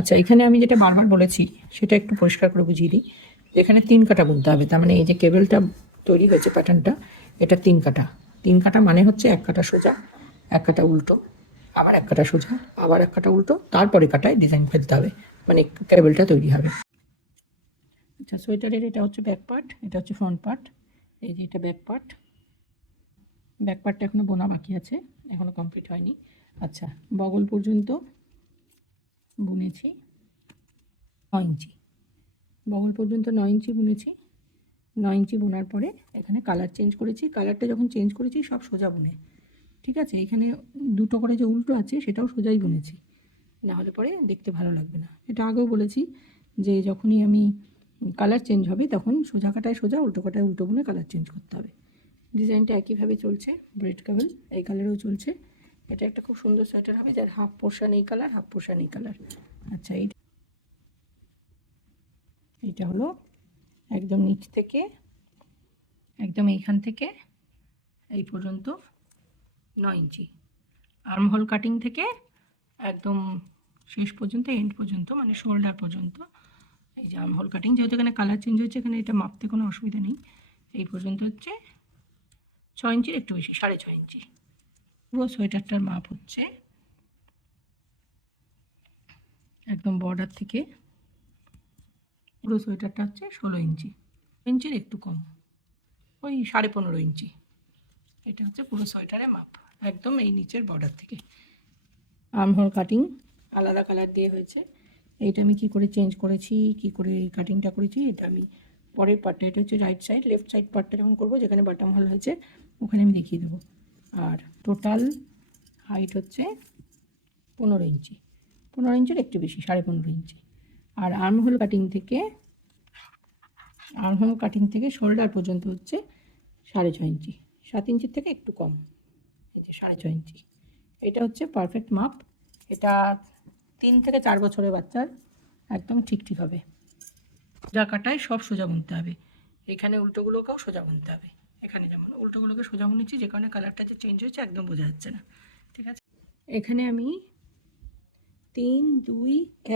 আচ্ছা, এখানে আমি যেটা বারবার বলেছি সেটা একটু পরিষ্কার করে বুঝিয়ে দিই। এখানে 3 কাটা বুনতে হবে, তার মানে এই যে কেবলটা তৈরি হয়েছে প্যাটার্নটা, এটা 3 কাটা। 3 কাটা মানে হচ্ছে 1 কাটা সোজা, 1 কাটা উল্টো, আবার 1 কাটা সোজা, আবার 1 কাটা উল্টো, তারপরে কাটায় ডিজাইন ফেলতে হবে, মানে কেবলটা তৈরি হবে। আচ্ছা, সোয়েটারের এটা হচ্ছে ব্যাক পার্ট, এটা হচ্ছে ফ্রন্ট পার্ট। এই যে এটা ব্যাক পার্ট, ব্যাক পার্টটা এখনো বোনা বাকি আছে, এখনো কমপ্লিট হয়নি। আচ্ছা, বগল পর্যন্ত বুনেছি 9 ইঞ্চি, বগল পর্যন্ত 9 ইঞ্চি বুনেছি। 9 ইঞ্চি বোনার পরে এখানে কালার চেঞ্জ করেছি। কালারটা যখন চেঞ্জ করেছি সব সোজা বুনে, ঠিক আছে। এখানে দুটো করে যে উল্টো আছে সেটাও সোজাই বুনেছি, না হলে পরে দেখতে ভালো লাগবে না। এটা আগেও বলেছি যে যখনই আমি কালার চেঞ্জ হবে তখন সোজা কাটায় সোজা, উল্টো কাটায় উল্টো বুনে কালার চেঞ্জ করতে হবে। ডিজাইনটা একইভাবে চলছে, ব্রেড কেবল এই কালারেও চলছে। এটা একটা খুব সুন্দর সোয়েটার হবে যার হাফ পোর্শন এই কালার, হাফ পোর্শন এই কালার। আচ্ছা, এইটা হলো একদম নিচ থেকে একদম এইখান থেকে এই পর্যন্ত 9 ইঞ্চি, আর্মহোল কাটিং থেকে একদম শেষ পর্যন্ত, এন্ড পর্যন্ত, মানে শোল্ডার পর্যন্ত। এই যে আর্মহোল কাটিং, যেহেতু এখানে কালার চেঞ্জ হচ্ছে এখানে এটা মাপতে কোনো অসুবিধা নেই। এই পর্যন্ত হচ্ছে 6 ইঞ্চির একটু বেশি, 6.5 ইঞ্চি। পুরো সোয়েটারটার মাপ হচ্ছে একদম বর্ডার থেকে পুরো সোয়েটারটা হচ্ছে 16 ইঞ্চি, ইঞ্চির একটু কম, ওই 15.5 ইঞ্চি। এটা হচ্ছে পুরো সোয়েটারের মাপ, একদম এই নিচের বর্ডার থেকে। আর্মহোল কাটিং আলাদা কালার দিয়ে হয়েছে। এইটা আমি কি করে চেঞ্জ করেছি, কি করে এই কাটিংটা করেছি, এটা আমি পরের পার্টটা, এটা হচ্ছে রাইট সাইড, লেফট সাইড পার্টটা যখন করবো, যেখানে বাটাম হল হয়েছে ওখানে আমি দেখিয়ে দেবো। আর টোটাল হাইট হচ্ছে 15 ইঞ্চি, 15 ইঞ্চির একটু বেশি, 15.5 ইঞ্চি। আর আর্মহোল কাটিং থেকে শোল্ডার পর্যন্ত হচ্ছে 6.5 ইঞ্চি, 7 ইঞ্চির থেকে একটু কম, এই যে 6.5 ইঞ্চি। এটা হচ্ছে পারফেক্ট মাপ। এটা 3 থেকে 4 বছরের বাচ্চার একদম ঠিক ঠিক হবে। সোজা কাটায় সব সোজা বুনতে হবে, এখানে উল্টোগুলোকেও সোজা বুনতে হবে। এখানে যেমন উল্টোগুলোকে সোজা বুনেছি, যে কারণে কালারটা যে চেঞ্জ হয়েছে একদম বোঝা যাচ্ছে না, ঠিক আছে। এখানে আমি 3, 2,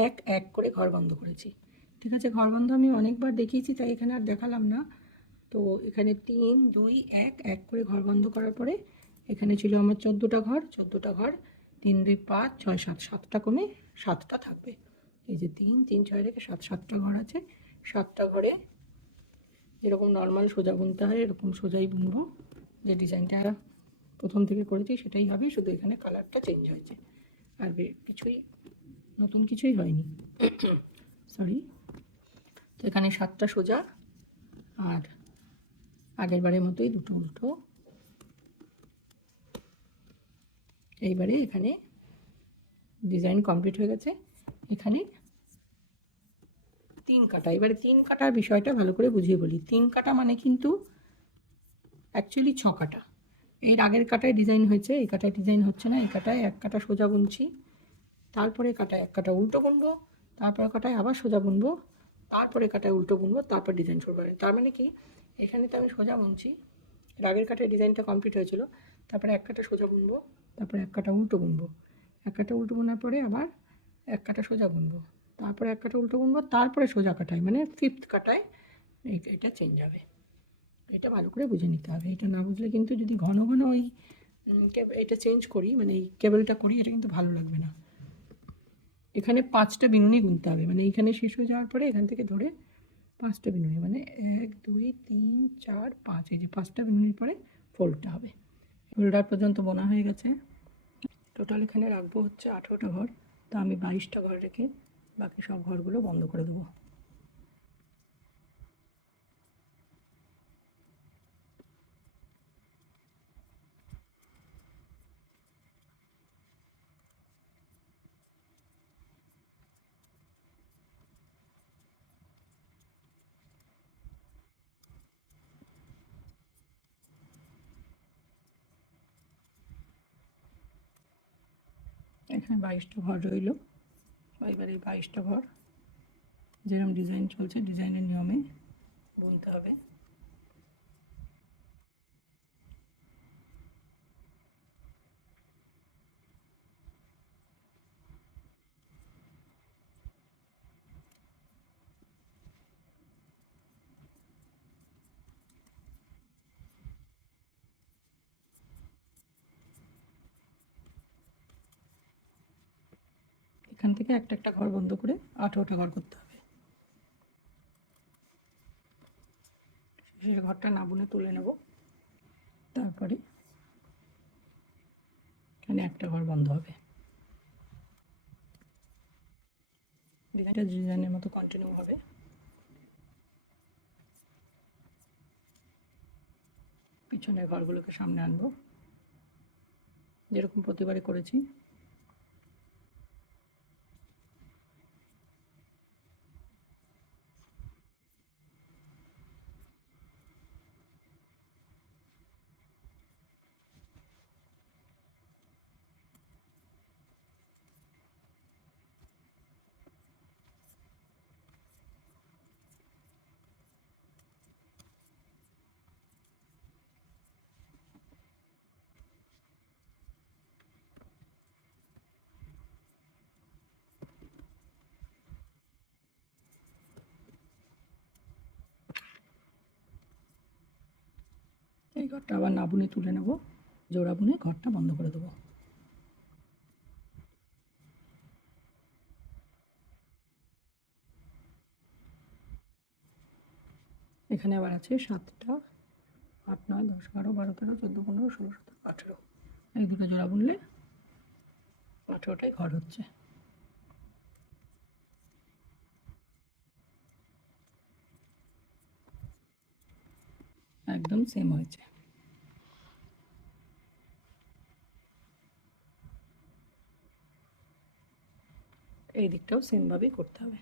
1, 1 করে ঘর বন্ধ করেছি, ঠিক আছে। ঘর বন্ধ আমি অনেকবার দেখিয়েছি, তাই এখানে আর দেখালাম না। তো এখানে 3, 2, 1, 1 করে ঘর বন্ধ করার পরে এখানে ছিল আমার 14টা ঘর, 14টা ঘর, 3, 2, 5, 6, 7, 7টা কমে 7টা থাকবে। এই যে 3, 3, 6 রেখে 7, 7টা ঘর আছে। 7টা ঘরে যেরকম নর্মাল সোজা বুনতে হয় এরকম সোজাই বুনবো, যে ডিজাইনটা প্রথম থেকে করেছি সেটাই হবে, শুধু এখানে কালারটা চেঞ্জ হয়েছে, আর কিছুই নতুন কিছুই হয়নি। সরি। তো এখানে 7টা সোজা আর আগের বারের মতোই দুটো উল্টো। এইবারে এখানে ডিজাইন কমপ্লিট হয়ে গেছে। এখানে 3 কাটা, এবারে 3 কাটার বিষয়টা ভালো করে বুঝিয়ে বলি। 3 কাটা মানে কিন্তু অ্যাকচুয়ালি 6 কাটা। এর আগের কাটায় ডিজাইন হয়েছে, এই কাটায় ডিজাইন হচ্ছে না। এই কাটায় 1 কাটা সোজা বুনছি, তারপরে কাটায় 1 কাটা উল্টো বুনবো, তারপরে কাটায় আবার সোজা বুনবো, তারপরে কাটায় উল্টো বুনবো, তারপর ডিজাইন শুরু হবে। তার মানে কি, এখানে তো আমি সোজা বুনছি, এর আগের কাটায় ডিজাইনটা কমপ্লিট হয়েছিল, তারপরে 1 কাটা সোজা বুনবো, তারপরে 1 কাটা উল্টো বুনবো, 1 কাটা উল্টো বোনার পরে আবার 1 কাটা সোজা বুনবো, তারপরে 1 কাটা উল্টো বুনবো, তারপরে সোজা কাটায়, মানে 5th কাটায় এটা চেঞ্জ হবে। এটা ভালো করে বুঝে নিতে হবে। এটা না বুঝলে কিন্তু যদি ঘন ঘন ওই এটা চেঞ্জ করি, মানে এই কেবলটা করি, এটা কিন্তু ভালো লাগবে না। এখানে 5টা বিনুনি গুনতে হবে, মানে এইখানে শেষ হয়ে যাওয়ার পরে এখান থেকে ধরে 5টা বিনুনি, মানে 1, 2, 3, 4, 5, এই যে 5টা বিনুনির পরে ফোল্ডটা হবে। ফোল্ডার পর্যন্ত বোনা হয়ে গেছে। টোটাল এখানে রাখবো হচ্ছে 18টা ঘর, তো আমি 22টা ঘর রেখে বাকি সব ঘরগুলো বন্ধ করে দেবো। এখানে 22টা ঘর রইল। এবার এই 22টা ঘর যেরকম ডিজাইন চলছে ডিজাইনের নিয়মে বুনতে হবে। এখান থেকে একটা একটা ঘর বন্ধ করে 18টা ঘর করতে হবে। শেষের ঘরটা না বুনে তুলে নেব, তারপরে এখানে একটা ঘর বন্ধ হবে। ডিজাইনের মতো কন্টিনিউ হবে। পিছনের ঘরগুলোকে সামনে আনবো, যেরকম প্রতিবারই করেছি। এই ঘরটা আবার না বুনে তুলে নেব, জোড়া বুনে ঘরটা বন্ধ করে দেবো। এখানে আবার আছে 7টা, 8, 9, 10, 11, 12, 13, 14, 15, 16, 17, 18। এই দুটো জোড়া বুনলে 18টাই ঘর হচ্ছে। একদম সেম হয়েছে। এই দিকটাও সেমভাবেই করতে হবে।